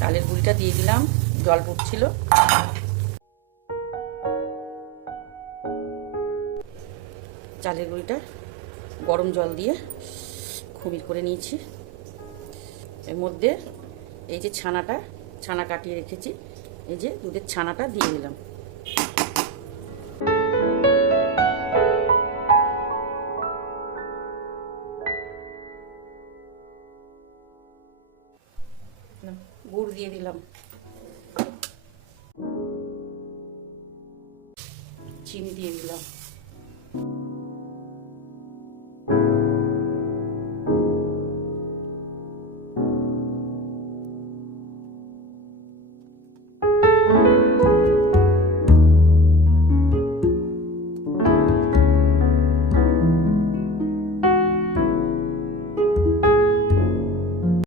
চালের গুঁড়িটা দিয়ে দিলাম, জল ফুটছিল। চালের গুঁড়িটা গরম জল দিয়ে খুমির করে নিয়েছি। এর মধ্যে এই যে ছানা কাটিয়ে রেখেছি, এই যে দুধের ছানাটা দিয়ে দিলাম। গুড় দিয়ে দিলাম, চিনি দিয়ে দিলাম।